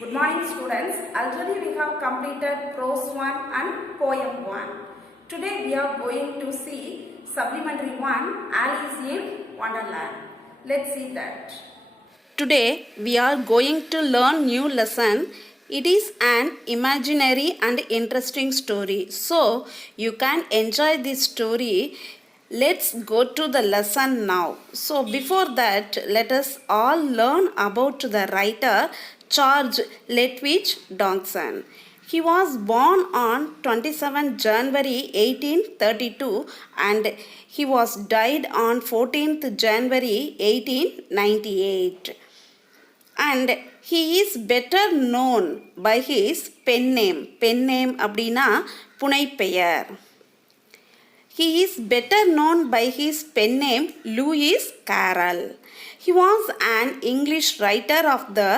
Good morning students. Already we have completed prose 1 and poem 1. Today we are going to see supplementary 1 Alice in Wonderland. Let's see that. Today we are going to learn new lesson. It is an imaginary and interesting story. So you can enjoy this story. Let's go to the lesson now. So before that, let us all learn about the writer George Ledwidge Dodson. He was born on 27 January 1832 and he was died on 14th January 1898. And he is better known by his pen name. Pen name அப்படினா புனைப்பெயர். He is better known by his pen name Lewis Carroll. He was an English writer of the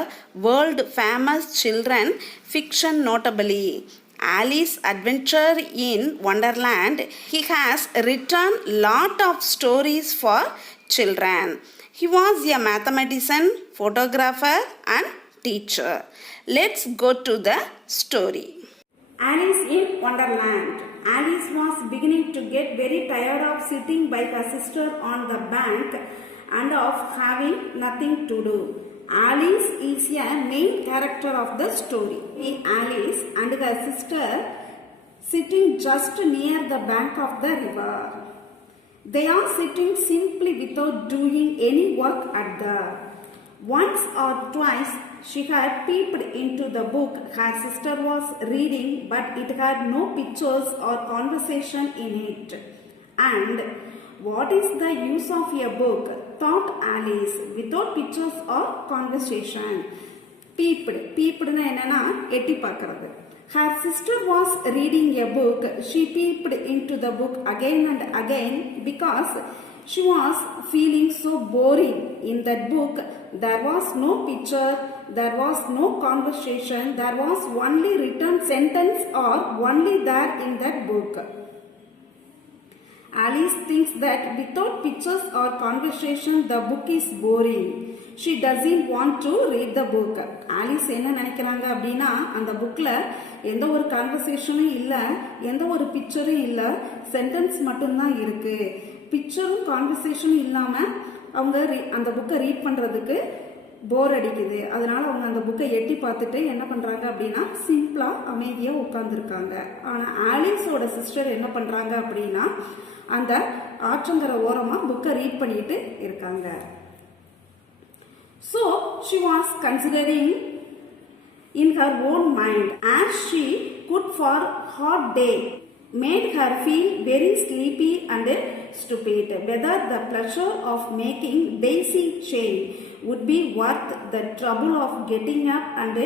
world famous children fiction, notably Alice Adventure in Wonderland. He has written lot of stories for children. He was a mathematician, photographer and teacher. Let's go to the story. Alice in Wonderland. Alice was beginning to get very tired of sitting by her sister on the bank and of having nothing to do. Alice is a main character of the story. Alice and her sister sitting just near the bank of the river. They are sitting simply without doing any work at the. Once or twice she had peeped into the book her sister was reading, but it had no pictures or conversation in it. And what is the use of a book, thought Alice, without pictures or conversation? Peeped na enna etti paakradhu. Her sister was reading a book. She peeped into the book again and again because she was feeling so boring. In that book there was no picture, there was no conversation, there was only written sentence or only there in that book. Alice thinks that without pictures or conversation the book is boring. She doesn't want to read the book. Alice என்ன நினைக்கிறாங்க அப்படின்னா அந்த புக்ல எந்த ஒரு கான்வர்சேஷனும் இல்லை, எந்த ஒரு பிக்சரும் இல்லை, சென்டென்ஸ் மட்டும்தான் இருக்கு. பிக்சரும் கான்வர்சேஷனும் இல்லாமல் அவங்க அந்த புக்கை ரீட் பண்ணுறதுக்கு போர் அடிக்குது. அதனால அவங்க அந்த புக்கை எட்டி பார்த்துட்டு என்ன பண்ணுறாங்க அப்படின்னா சிம்பிளாக அமைதியாக உட்காந்துருக்காங்க. ஆனால் ஆலிஸோட சிஸ்டர் என்ன பண்ணுறாங்க அப்படின்னா அந்த ஆற்றங்கரை ஓரமாக புக்கை ரீட் பண்ணிட்டு இருக்காங்க. So she was considering in her own mind as she could for hot day made her feel very sleepy and stupid, whether the pleasure of making daisy chain would be worth the trouble of getting up and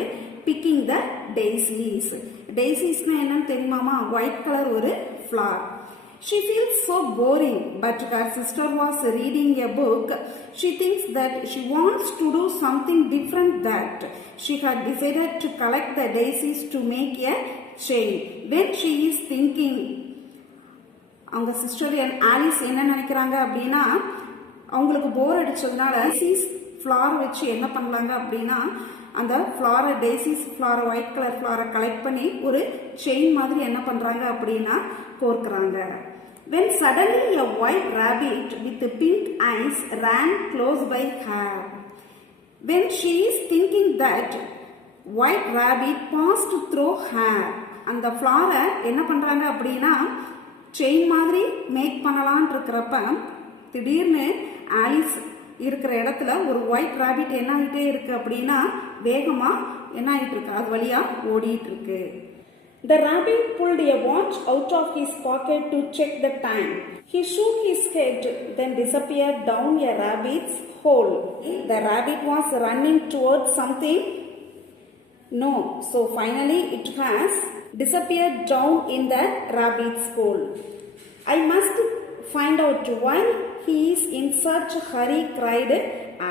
picking the daisies. Daisies na enna theriyuma, white color oru flower. She feels so boring, but her sister was reading a book. She thinks that she wants to do something different, that she had decided to collect the daisies to make a chain. When she is thinking, அவங்க sister Alice என்ன நினைக்கிறாங்க அப்படின்னா அவங்களுக்கு போர் அடிச்சதுனால டேசிஸ் ஃப்ளார் வச்சு என்ன பண்ணலாங்க அப்படின்னா அந்த ஃப்ளாரை டேசிஸ் ஃப்ளாரை ஒயிட் கலர் ஃப்ளாரை கலெக்ட் பண்ணி ஒரு செயின் மாதிரி என்ன பண்ணுறாங்க அப்படின்னா கோர்க்குறாங்க. When suddenly a white rabbit with pink eyes ran close by her. When she is thinking that, white rabbit paused through her. அந்த ஃப்ளாரை என்ன பண்ணுறாங்க அப்படின்னா செயின் மாதிரி மேக் பண்ணலான் இருக்கிறப்ப திடீர்னு ஆலிஸ் இருக்கிற இடத்துல ஒரு ஒயிட் ராபிட் என்ன ஆகிட்டே இருக்கு அப்படின்னா வேகமாக என்ன ஆகிட்டு இருக்கு, அது வழியாக ஓடிட்டு இருக்கு. The rabbit pulled a watch out of his pocket to check the time. He shook his head, then disappeared down a rabbit's hole. The rabbit was running towards something. No, so finally it has disappeared down in the rabbit's hole. I must find out why he is in such a hurry, cried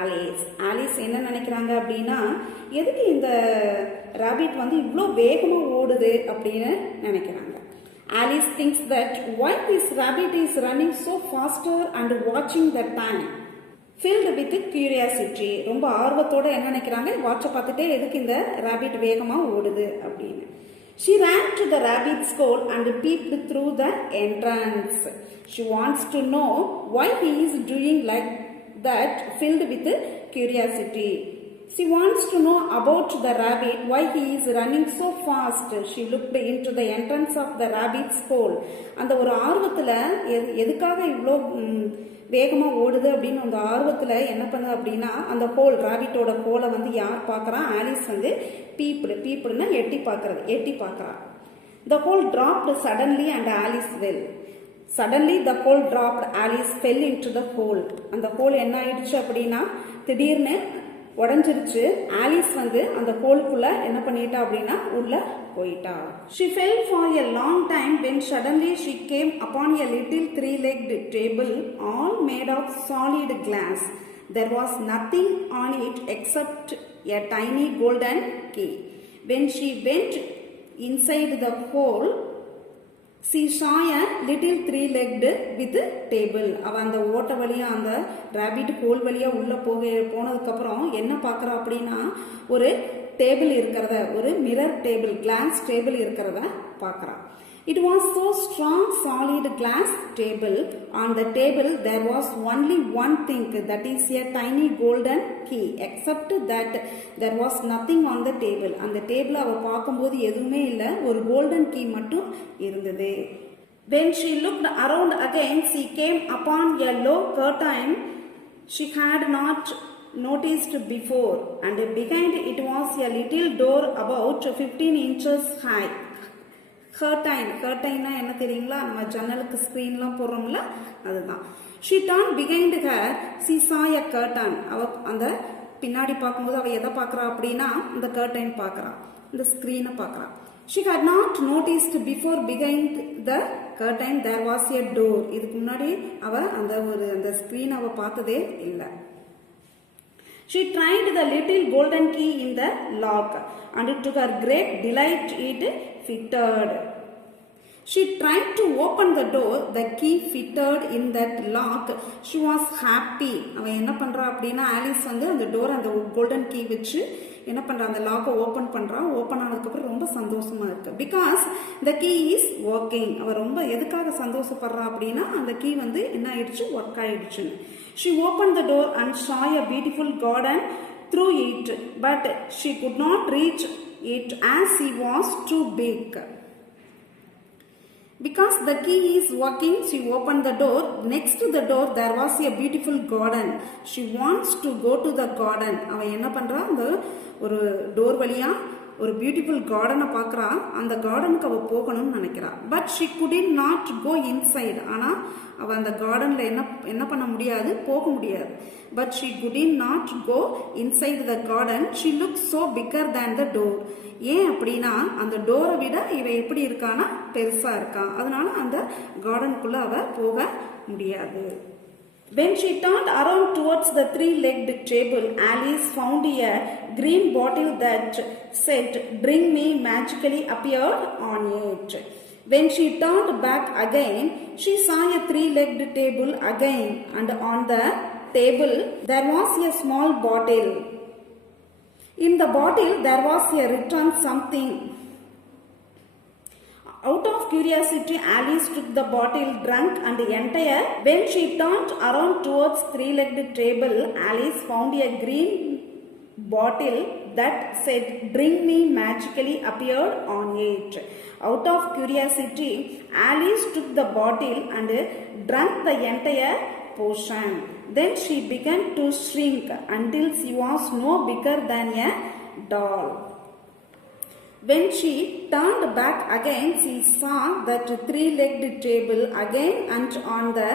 Alice. Alice என்ன நினைக்கிறாங்க அப்படின்னா எதுக்கு இந்த ராபிட் வந்து இவ்வளோ வேகமாக ஓடுது அப்படின்னு நினைக்கிறாங்க. Alice thinks that why this rabbit is running so faster and watching the time. filled with curiosity. ரொம்ப ஆர்வத்தோட என்ன நினைக்கிறாங்க, வாட்சை பார்த்துட்டே எதுக்கு இந்த ராபிட் வேகமா ஓடுது அப்படின்னு. She ran to the rabbit's hole and peeped through the entrance. She wants to know why he is doing like that, filled with curiosity. She wants to know about the rabbit, why he is running so fast. She looked into the entrance of the rabbit's hole. அந்த ஒரு ஆர்வத்தில் எதுக்காக இவ்வளோ வேகமாக ஓடுது அப்படின்னு அந்த ஆர்வத்தில் என்ன பண்ணுது அப்படின்னா, அந்த ஹோல் ராபிட்டோட ஹோலை வந்து யார் பார்க்குறா, ஆலிஸ் வந்து பீப்புடுன்னா எட்டி பார்க்குறா. The hole dropped suddenly and Alice fell. Suddenly the hole dropped, Alice fell into the hole. அந்த ஹோல் என்ன ஆயிடுச்சு அப்படின்னா திடீர்னு உடஞ்சிருச்சு. ஆலிஸ் வந்து அந்த ஹோலுக்குள்ள என்ன பண்ணிட்டா அப்படின்னா உள்ள போயிட்டா. She fell for a long time when suddenly she came upon a little three-legged table all made of solid glass. There was nothing on it except a tiny golden key. When she went inside the hole, she saw a little three-legged with table. அவ அந்த ஓட்ட வழியா அந்த rapid whole வழியா உள்ள போனதுக்கப்புறம் என்ன பார்க்குறா அப்படின்னா ஒரு டேபிள் இருக்கிறத, ஒரு மிரர் டேபிள், கிளாஸ் டேபிள் இருக்கிறத பார்க்குறா. It was so strong, solid glass table. On the table there was only one thing, that is a tiny golden key. Except that there was nothing on the table. அந்த டேபிள் அவ பார்க்கும்போது எதுவுமே இல்லை, ஒரு golden key மட்டும் இருந்தது. When she looked around again, she came upon a low curtain she had not noticed before, and behind it was a little door about 15 inches high. கர்டைன்னா என்ன தெரியுங்களா, நம்ம ஜன்னலுக்கு ஸ்க்ரீன்லாம் போடுறோம்ல அதுதான். She turned behind her, she saw a curtain. அவ அந்த பின்னாடி பார்க்கும்போது அவ எதை பார்க்குறா அப்படின்னா இந்த கர்டைன் பார்க்குறா, இந்த ஸ்க்ரீனை பார்க்குறா. She had not noticed before behind the curtain there was a door. இதுக்கு முன்னாடி அவ அந்த ஸ்க்ரீன் அவ பார்த்ததே இல்லை. She tried the little golden key in the lock, and to her great delight it fitted. She tried to open the door. The key fitted in that lock. She was happy. அவ என்ன பண்றா அப்படின்னா ஆலிஸ் வந்து அந்த டோர் அந்த golden key வச்சு என்ன பண்றா, அந்த லாக்கை ஓப்பன் பண்றா. ஓப்பன் ஆனதுக்கப்புறம் ரொம்ப சந்தோஷமா இருக்கு. Because the key is working. அவ ரொம்ப எதுக்காக சந்தோஷப்படுறா அப்படின்னா அந்த கீ வந்து என்ன ஆயிடுச்சு, ஒர்க் ஆயிடுச்சுன்னு. She opened the door and saw a beautiful garden through it, but she could not reach it as she was too big. Because the key is working, she opened the door. Next to the door there was a beautiful garden. She wants to go to the garden. அவ என்ன பண்றா, அந்த ஒரு டோர் வழியா ஒரு பியூட்டிஃபுல் கார்டனை பார்க்குறா. அந்த கார்டனுக்கு அவள் போகணும்னு நினைக்கிறா. But she couldn't not go inside. ஆனால் அவள் அந்த கார்டனில் என்ன பண்ண முடியாது, போக முடியாது. But she couldn't not go inside the garden. She look so bigger than the door. ஏன் அப்படின்னா அந்த டோரை விட இவ எப்படி இருக்கானா பெருசாக இருக்கான். அதனால அந்த கார்டனுக்குள்ளே அவள் போக முடியாது. When she turned around towards the three-legged table, Alice found a green bottle that said, "Drink me," magically appeared on it. When she turned back again, she saw a three-legged table again, and on the table there was a small bottle. In the bottle there was a written something. Out of curiosity, Alice took the bottle, drank, and entire. When she turned around towards three-legged table, Alice found a green bottle that said, "Drink me," magically appeared on it. Out of curiosity, Alice took the bottle and drank the entire portion. Then she began to shrink until she was no bigger than a doll. When she turned back again, she saw that three-legged table again, and on the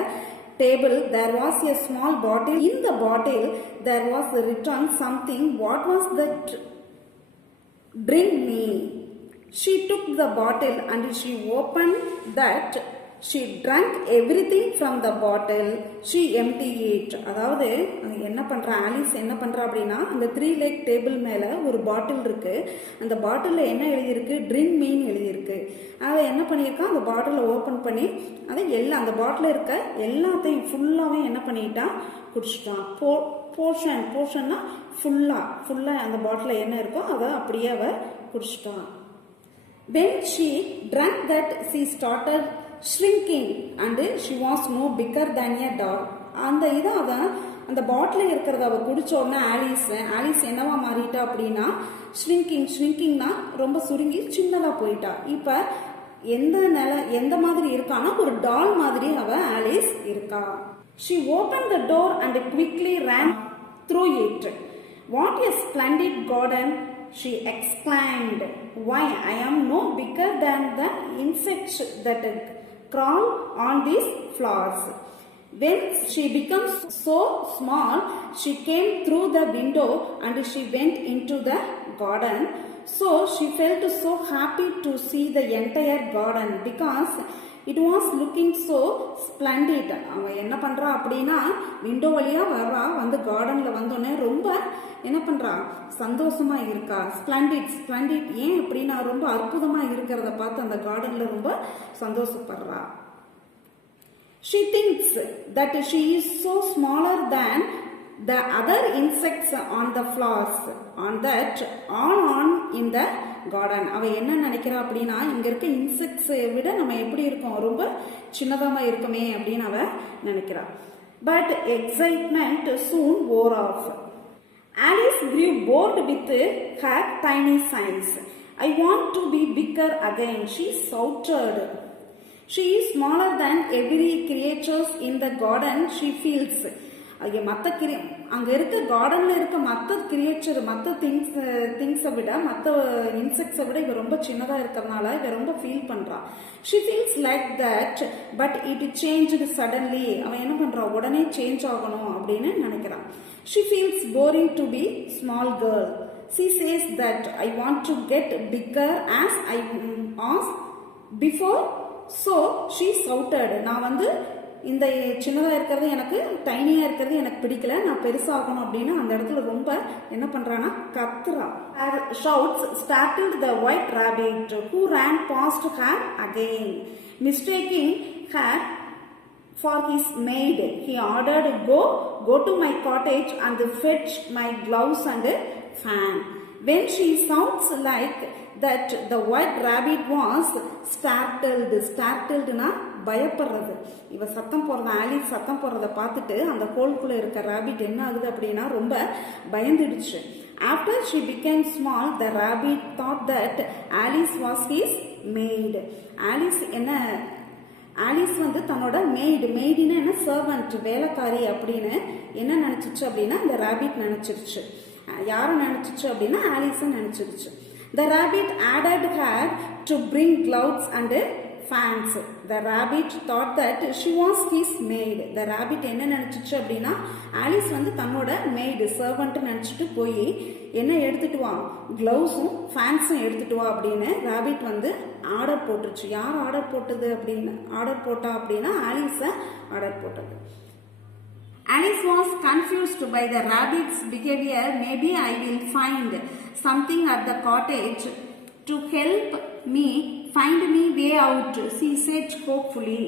table there was a small bottle. In the bottle there was written something. What was that? "Drink me." She took the bottle and she opened that. She drank everything from the bottle. She emptied it. அதாவது என்ன பண்ணுறா ஆலிஸ், என்ன பண்ணுறா அப்படின்னா அந்த three-leg table மேலே ஒரு பாட்டில் இருக்குது. அந்த பாட்டிலில் என்ன எழுதியிருக்கு, ட்ரிங்க் மீன் எழுதியிருக்கு. அவள் என்ன பண்ணியிருக்கா, அந்த பாட்டிலை ஓப்பன் பண்ணி அதை அந்த பாட்டிலில் இருக்க எல்லாத்தையும் ஃபுல்லாகவே என்ன பண்ணிட்டா குடிச்சிட்டான். போர்ஷன்னா ஃபுல்லாக அந்த பாட்டில் என்ன இருக்கோ அதை அப்படியே அவ குடிச்சிட்டான். When she drank that, she started shrinking and she was no bigger than a dog. அந்த பாட்டில் இருக்கிறத அவள் குடிச்ச உடனே ஆலிஸ் என்னவா மாறிட்டா அப்படின்னா ஷ்ரிங்கிங்னா ரொம்ப சுருங்கி சின்னதாக போயிட்டா. இப்போ எந்த மாதிரி இருக்கான்னா ஒரு டால் மாதிரி ஆலிஸ் இருக்கா. She opened the door and quickly ran through it. What a splendid garden, she exclaimed. Why, I am no bigger than the insects that crawl on these flowers. When she becomes so small, she came through the window and she went into the garden. So she felt so happy to see the entire garden because it was looking so splendid. அவன் என்ன பண்றா அப்படின்னா விண்டோ வழியா வர்றா, வந்து கார்டன்ல வந்தோடனே ரொம்ப என்ன பண்றா சந்தோஷமா இருக்கா. ஸ்பிளண்டிட் ஏன் அப்படின்னா ரொம்ப அற்புதமா இருக்கிறத பார்த்து அந்த கார்டன்ல ரொம்ப சந்தோஷப்படுறா. She thinks that she is so smaller than the other insects on the flowers on in the garden. அவ என்ன நினைக்கிறா அப்படின்னா இங்க இருக்க இன்செக்ட்ஸை விட நம்ம எப்படி இருக்கோம், ரொம்ப சின்னதாம இருக்குமே அப்படின்னு அவ நினைக்கிறா. But excitement soon wore off. Alice grew bored with her tiny size. I want to be bigger again, she shouted. She is smaller than every creature in the garden, she feels. அங்க இருக்க கார்டன்ல இருக்க மற்ற கிரியேச்சர் மற்ற திங்ஸை விட மற்ற இன்செக்ட்ஸை விட இவ ரொம்ப சின்னதா இருக்கிறதுனால இவ ரொம்ப ஃபீல் பண்றா. She feels like that, but it changed suddenly. அவன் என்ன பண்றா உடனே சேஞ்ச் ஆகணும் அப்படின்னு நினைக்கிறான். She feels boring to be small girl. She says that I want to get bigger as I was before. So she shouted. நான் வந்து இந்த சின்னதாக இருக்கிறது எனக்கு டைனியாக இருக்கிறது எனக்கு பிடிக்கல, நான் பெருசாகணும் அப்படின்னு அந்த இடத்துல ரொம்ப என்ன பண்ணுறான்னா கத்துறா. Shouts startled the white rabbit who ran past her again. Mistaking her for his maid, he ordered, go to my cottage and fetch my gloves and fan. When she sounds like that, the white rabbit was startledனா பயப்படுறது. இவ சத்தம் போடுறத ஆலிஸ் சத்தம் போடுறத பார்த்துட்டு அந்த கோல்குள்ள இருக்க ராபிட் என்ன ஆகுது அப்படின்னா ரொம்ப பயந்துடுச்சு. After she became small, the rabbit thought that Alice was his maid. Alice வந்து தன்னோட மெய்டுனா என்ன சர்வன்ட் வேலைக்காரி அப்படின்னு என்ன நினைச்சிச்சு அப்படின்னா இந்த ராபிட் நினைச்சிருச்சு. யாரும் நினைச்சிச்சு அப்படின்னா ஆலிஸை நினைச்சிருச்சு. The rabbit added her to bring gloves and fans. The rabbit thought that she was his maid. The rabbit என்ன நினைச்சிச்சு அப்படின்னா ஆலிஸ் வந்து தன்னோட மெய்டு சர்வன்ட் நினைச்சிட்டு போய் என்ன எடுத்துட்டு வா, கிளவுஸும் ஃபேன்ஸும் எடுத்துட்டு வா அப்படின்னு ராபிட் வந்து ஆர்டர் போட்டுருச்சு. யார் ஆர்டர் போட்டா அப்படின்னா ஆலிஸை ஆர்டர் போட்டது. Alice was confused by the rabbit's behavior. Maybe I will find something at the cottage to help me find me way out, she said hopefully.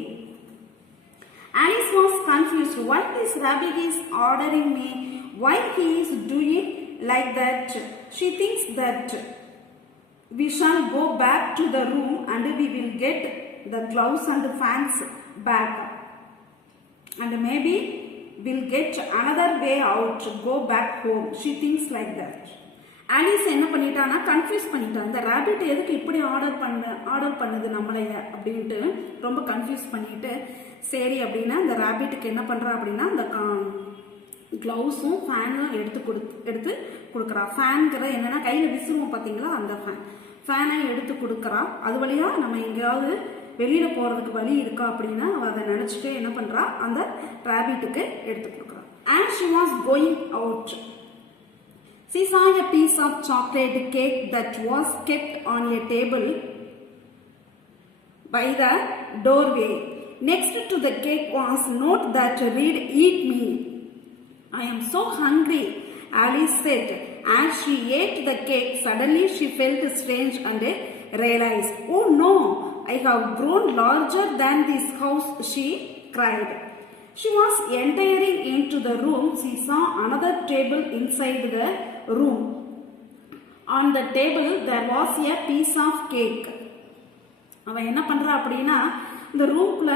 Alice was confused. Why this rabbit is ordering me? Why he is doing like that? She thinks that we shall go back to the room and we will get the gloves and the fans back. And maybe we'll get another way out, go back home. She thinks like that. Alice என்ன பண்ணிட்டான்னா கன்ஃபியூஸ் பண்ணிட்டான். இந்த ரேபிட் எதுக்கு இப்படி ஆர்டர் பண்ணுது நம்மளைய அப்படின்ட்டு ரொம்ப கன்ஃபியூஸ் பண்ணிட்டு சரி அப்படின்னா இந்த ரேபிட்டுக்கு என்ன பண்றா அப்படின்னா அந்த கிளவுஸும் ஃபேனும் எடுத்து கொடுக்குறா. ஃபேன்கிற என்னன்னா கையில் விசிறுவோம் பார்த்தீங்களா, அந்த ஃபேனை எடுத்து கொடுக்குறா. அது வழியா நம்ம எங்கேயாவது வெளியில போறதுக்கு வழி இருக்கா அப்படின்னா அவ அதை நினைச்சிட்டு என்ன பண்றா அந்த ரேபிட்டுக்கு எடுத்து கொடுக்குறா. And she was going out. She saw a piece of chocolate cake that was kept on a table by the doorway. Next to the cake was a note that read, "Eat me. I am so hungry," Alice said. As she ate the cake, suddenly she felt strange and realized, "Oh no, I have grown larger than this house," she cried. She was entering into the room. She saw another table inside the room. On the table there was a piece of cake. அவன் என்ன பண்றா அப்படின்னா இந்த ரூம்ல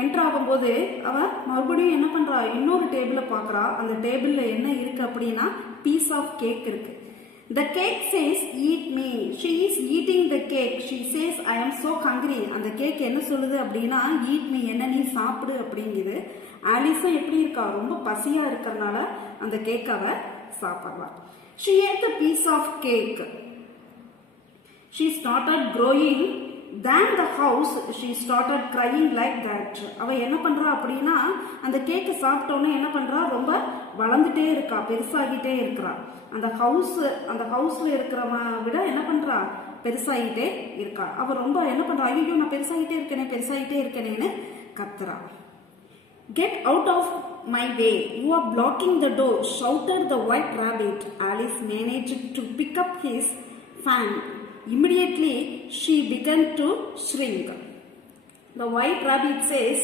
என்டர் ஆகும்போது அவ மறுபடியும் என்ன பண்றா, இன்னொரு டேபிளை பார்க்கறா. அந்த டேபிள்ல என்ன இருக்கு அப்படின்னா பீஸ் ஆஃப் கேக் இருக்கு. The cake says eat me. She is eating the cake. She says I am so hungry. அந்த கேக் என்ன சொல்லுது அப்படின்னா eat me, என்ன நீ சாப்பிடு அப்படிங்குது. ஆலிஸும் எப்படி இருக்கா, ரொம்ப பசியா இருக்கறனால அந்த கேக் அவ சாப்பிடுறா. She ate the piece of cake. She started growing. Then the house, she started crying like that. அவ என்ன பண்றா அப்படின்னா அந்த கேக்கை சாப்பிட்டோன்னே என்ன பண்றா, ரொம்ப வளர்ந்துட்டே இருக்கா, பெருசாகிட்டே இருக்கிறா. அந்த ஹவுஸ்ல இருக்கிறவ விட என்ன பண்றா, பெருசாகிட்டே இருக்கா. அவ ரொம்ப என்ன பண்றா, ஐயோ நான் பெருசாகிட்டே இருக்கேனேன்னு கத்துறா. Get out of my way. You are blocking the door, shouted the white rabbit. Alice managed to pick up his fan. Immediately she began to shrink. The white rabbit says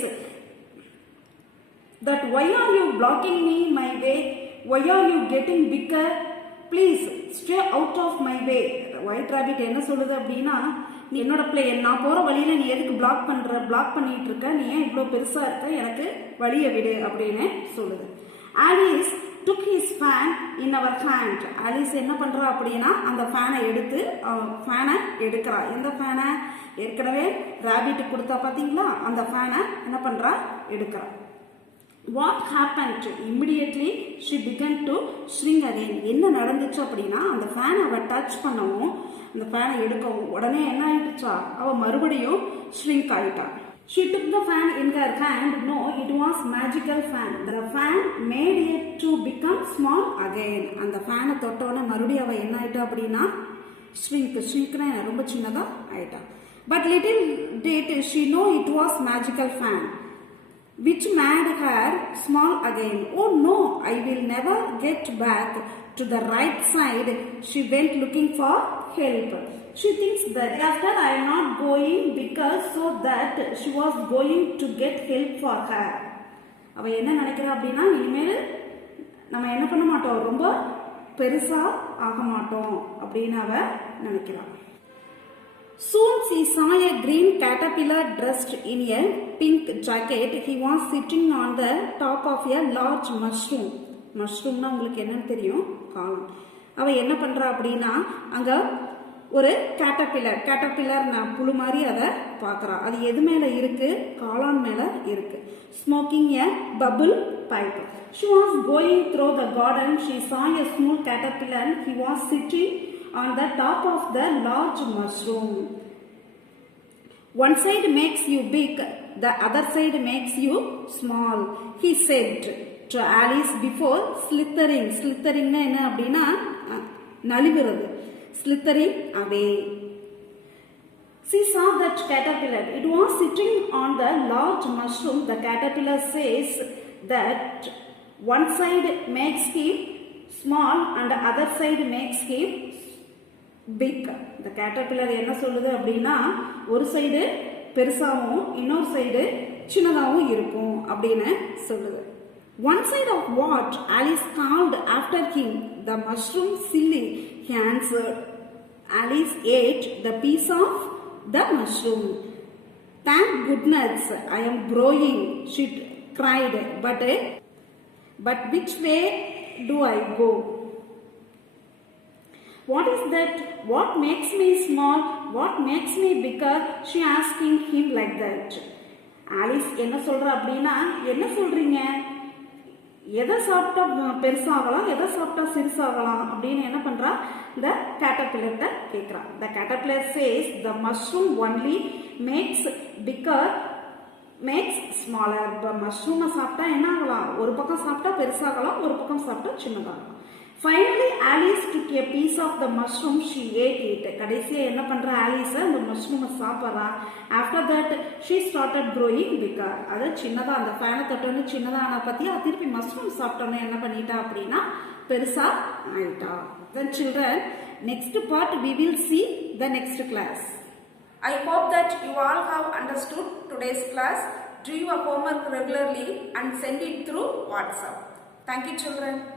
that why are you blocking me my way? Why are you getting bigger? Please stay out of my way. The white rabbit என்ன சொல்லுது அப்படின்னா, நீ என்னோட நான் போற வழியில நீ எதுக்கு பிளாக் பண்ணிட்டு இருக்க, நீ ஏன் இவ்வளவு பெருசா இருக்க, எனக்கு வழியை விடு அப்படின்னு சொல்லுது. Alice took his fan in our hand. Alice என்ன பண்றா அப்படின்னா அந்த ஃபேனை எடுக்கிறா. எந்த ஃபேனை ஏற்கனவே ராபிட் கொடுத்தா பாத்தீங்களா, அந்த ஃபேனை என்ன பண்றா, எடுக்கிறா. What happened? Immediately she began to shrink again. என்ன நடந்துச்சு அப்படின்னா அந்த ஃபேனை அவ டச் பண்ணவும் அந்த ஃபேனை எடுக்கவும் உடனே என்ன ஆயிடுச்சா, அவ மறுபடியும் ஷ்ரிங்க் ஆயிட்டா. She took the fan in her hand. No, it was magical fan. The fan made it to become small again. அந்த ஃபேனை தொட்டோன்னே மறுபடியும் அவ என்ன ஆயிட்டா அப்படின்னா ஷ்ரிங்க்னா ரொம்ப சின்னதா ஆயிட்டா. But little did she know it was magical fan which made her small again. Oh no, I will never get back to the right side. She went looking for help. She thinks that after I am not going because so that she was going to get help for her. அவ என்ன நினைக்கிறா அப்படின்னா இனிமேல் நம்ம என்ன பண்ண மாட்டோம், ரொம்ப பெருசா ஆக மாட்டோம் அப்படின்னு அவ நினைக்கிறா. Soon she saw a green caterpillar dressed in a pink jacket. He was sitting on the top of a large mushroom. மஷ்ரூம்னா உங்களுக்கு என்னன்னு தெரியும், காளான். அவ என்ன பண்றா அப்படின்னா அங்க ஒரு கேட்டர்பில்லர் புழு மாதிரி அதை பார்க்கறா. அது எது மேல இருக்கு, காளான் மேல இருக்கு. Smoking a bubble pipe. She was going through the garden. She saw a small caterpillar. He was sitting on the top of the large mushroom. One side makes you big, the other side makes you small, he said to Alice before slithering. Slithering என்ன அப்படின்னா நழுவுறது. Slithering away. She saw that caterpillar. It was sitting on the large mushroom. The caterpillar says that one side makes him small and the other side makes him big. The caterpillar என்ன சொல்லுது அப்படின்னா ஒரு சைடு பெருசாவும் இன்னொரு சைடு சின்னதாவும் இருக்கும் அப்படின்னு சொல்லுது. One side of what? Alice called after him. The mushroom, silly, he answered. Alice ate the piece of the mushroom. Thank goodness I am growing, she cried. But which way do I go? What is that? What makes me small? What makes me bigger? She asking him like that. Alice என்ன சொல்ற அப்படின்னா, என்ன சொல்றீங்க, எதை சாப்பிட்டா பெருசாகலாம், எதை சாப்பிட்டா சிறுசாகலாம் அப்படின்னு என்ன பண்றா, இந்த கேட்டர்பில்லர்ட்ட கேட்கிறா. The caterpillar says the mushroom only makes bigger, makes smaller. மஷ்ரூமை சாப்பிட்டா என்ன ஆகலாம், ஒரு பக்கம் சாப்பிட்டா பெருசாகலாம், ஒரு பக்கம் சாப்பிட்டா சின்னதாகலாம். Finally, Alice took a piece of the mushroom. She ate it. கடைசியா என்ன பண்ற ஆலிஸ் அந்த மஷ்ரூமை சாப்பிட்றா. After that, she started growing bigger. அது சின்னதா அந்த ஃபேனை தொட்டோன்னு சின்னதா ஆனா பத்தியா திருப்பி மஷ்ரூம் சாப்பிட்டோன்னு என்ன பண்ணிட்டா அப்படின்னா பெருசா ஆயிட்டா. Then children, next part we will see the next class. I hope that you all have understood today's class. do your homework regularly and send it through WhatsApp. Thank you, children.